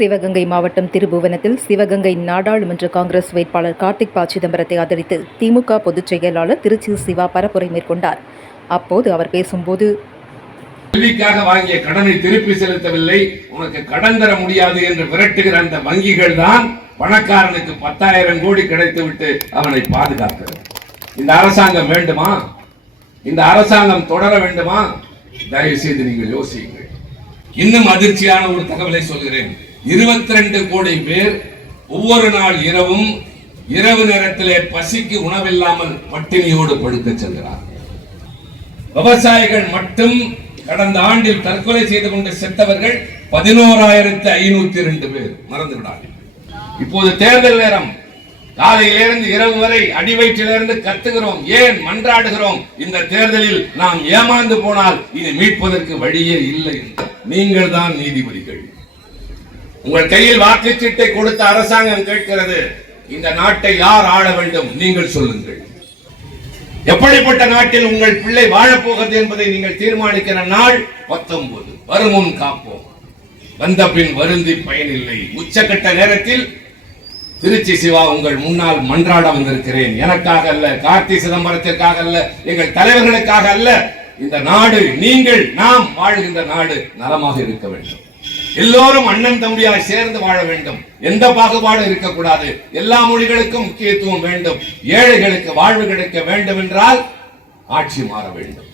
சிவகங்கை மாவட்டம் திருபுவனத்தில் சிவகங்கை நாடாளுமன்ற காங்கிரஸ் வேட்பாளர் கார்த்திக் ப. சிதம்பரத்தை ஆதரித்து திமுக பொதுச் செயலாளர் திருச்சி சிவா பரப்புரை மேற்கொண்டார். அப்போது அவர் பேசும்போது கல்விக்காக வாங்கிய கடனை திருப்பி செலுத்தவில்லை உனக்கு கடன் தர முடியாது என்று விரட்டுகிற அந்த வங்கிகள் தான் பணக்காரனுக்கு பத்தாயிரம் கோடி கிடைத்துவிட்டு அவனை பாதுகாக்கிறது இந்த அரசாங்கம் வேண்டுமா? இந்த அரசாங்கம் தொடர வேண்டுமா? தயவு செய்து நீங்கள் யோசியுங்கள். இன்னும் அதிர்ச்சியான ஒரு தகவலை சொல்கிறேன். இருபத்தி ரெண்டு கோடி பேர் ஒவ்வொரு நாள் இரவும் இரவு நேரத்திலே பசிக்கு உணவில்லாமல் பட்டினியோடு படுக்க செல்கிறார். விவசாயிகள் மட்டும் கடந்த ஆண்டில் தற்கொலை செய்து கொண்டு செத்தவர்கள் பதினோராயிரத்து ஐநூத்தி ரெண்டு பேர் மறந்து விடாதீர்கள் இப்போது தேர்தல் நேரம். காலையிலிருந்து இரவு வரை அடிவயிற்றிலிருந்து கத்துகிறோம். ஏன் மன்றாடுகிறோம்? இந்த தேர்தலில் நாம் ஏமாந்து போனால் இதை மீட்பதற்கு வழியே இல்லை நீங்கள் தான் நீதிபதிகள். உங்கள் கையில் வாக்குச்சீட்டை கொடுத்த அரசாங்கம் கேட்கிறது இந்த நாட்டை யார் ஆள வேண்டும்? நீங்கள் சொல்லுங்கள். எப்படிப்பட்ட நாட்டில் உங்கள் பிள்ளை வாழப்போகிறது என்பதை நீங்கள் தீர்மானிக்கிற நாள் பத்தொன்பது. வருமுன் காப்போம். வந்த பின் வருந்தி பயனில்லை. உச்சக்கட்ட நேரத்தில் திருச்சி சிவா உங்கள் முன்னால் மன்றாட வந்திருக்கிறேன். எனக்காக அல்ல கார்த்தி சிதம்பரத்திற்காக அல்ல எங்கள் தலைவர்களுக்காக அல்ல. இந்த நாடு நீங்கள் நாம் வாழ்கின்ற நாடு நலமாக இருக்க வேண்டும். எல்லோரும் அண்ணன் தம்பியாய் சேர்ந்து வாழ வேண்டும். எந்த பாகுபாடும் இருக்கக்கூடாது. எல்லா மொழிகளுக்கும் முக்கியத்துவம் வேண்டும். ஏழைகளுக்கு வாழ்வு கிடைக்க வேண்டும் என்றால் ஆட்சி மாற வேண்டும்.